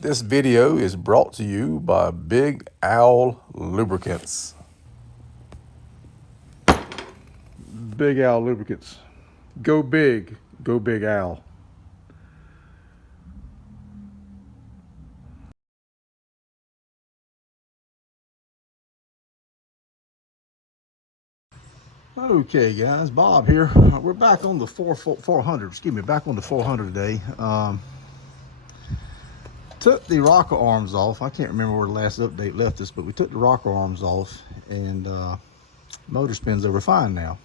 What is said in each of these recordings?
This video is brought to you by Big Owl Lubricants. Big Owl Lubricants. Go big, go Big Owl. Okay guys, Bob here. We're back on the 400, back on the 400 today. Took the rocker arms off. I can't remember where the last update left us, but we took the rocker arms off and motor spins over fine now.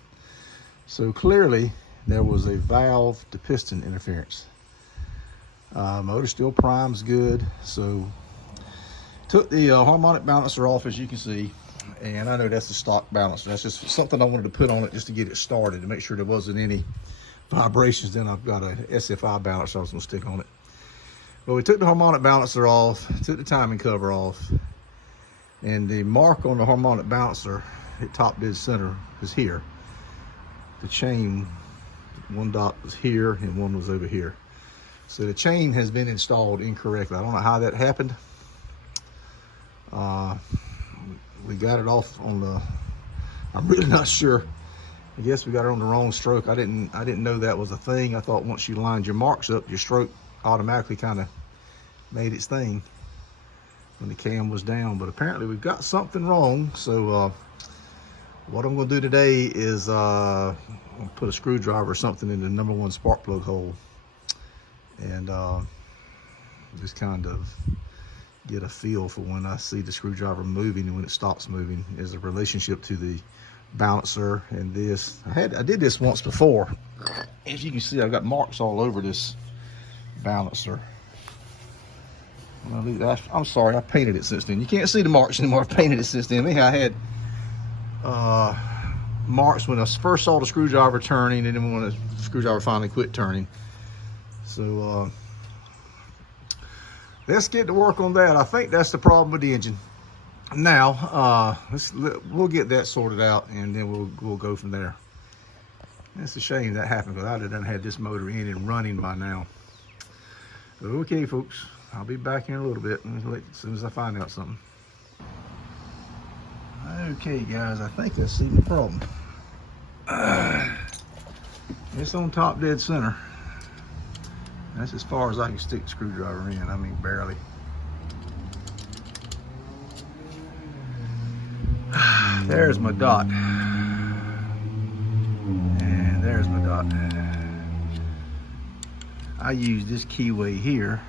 So clearly there was a valve to piston interference. Motor still primes good. So took the harmonic balancer off, as you can see. And I know that's the stock balancer. That's just something I wanted to put on it just to get it started, to make sure there wasn't any vibrations. Then I've got a SFI balancer I was gonna stick on it. But we took the harmonic balancer off, took the timing cover off, and the mark on the harmonic balancer at top dead center is here. The chain, one dot was here and one was over here. So the chain has been installed incorrectly. I don't know how that happened. We got it off on the, I'm really not sure. I guess we got it on the wrong stroke. I didn't know that was a thing. I thought once you lined your marks up, your stroke automatically kind of made its thing when the cam was down. But apparently we've got something wrong. So what I'm gonna do today is I'll put a screwdriver or something in the #1 spark plug hole and just kind of get a feel for when I see the screwdriver moving and when it stops moving. Is a relationship to the balancer and this. I did this once before. As you can see, I've got marks all over this balancer. I'm sorry, I painted it since then. You can't see the marks anymore. I've painted it since then. I had marks when I first saw the screwdriver turning, and then when the screwdriver finally quit turning. So let's get to work on that. I think that's the problem with the engine. Now, we'll get that sorted out, and then we'll go from there. It's a shame that happened, because I'd have done had this motor in and running by now. Okay, folks, I'll be back in a little bit as soon as I find out something. Okay, guys, I think I see the problem. It's on top dead center. That's as far as I can stick the screwdriver in. I mean, barely. There's my dot. And there's my dot. I used this keyway here,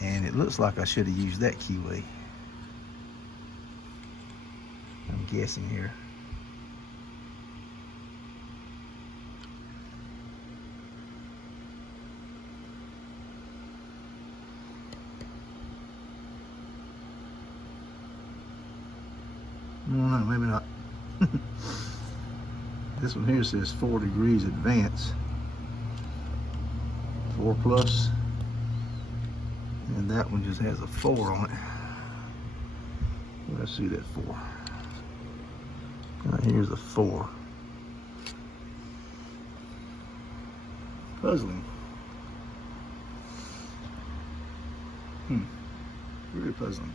and it looks like I should have used that keyway. I'm guessing here. No, maybe not. This one here says 4 degrees advance. 4 plus. And that one just has a 4 on it. Let's see that 4. Here's a 4. Puzzling. Really puzzling.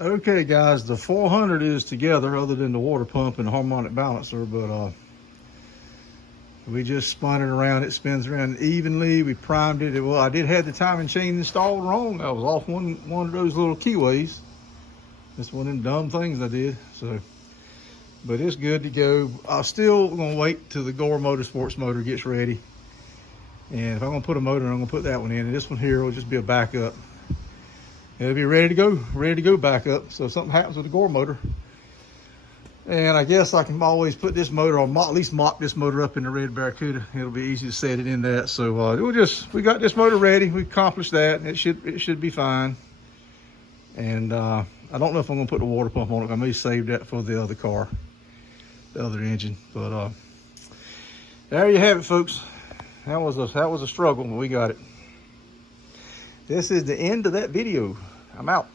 Okay guys, the 400 is together other than the water pump and the harmonic balancer, but we just spun it around. It spins around evenly. We primed it. Well, I did have the timing chain installed wrong. I was off one of those little keyways. That's one of them dumb things I did. So, but it's good to go. I'm still gonna wait till the Gore Motorsports motor gets ready. And if I'm gonna put a motor, I'm gonna put that one in. And this one here will just be a backup. It'll be ready to go back up. So if something happens with the Gore motor, and I guess I can always put this motor on, at least mop this motor up in the red Barracuda. It'll be easy to set it in that. So we got this motor ready. We accomplished that. It should be fine. And I don't know if I'm gonna put the water pump on it. I may save that for the other car, the other engine. But there you have it, folks. That was a struggle, but we got it. This is the end of that video. I'm out.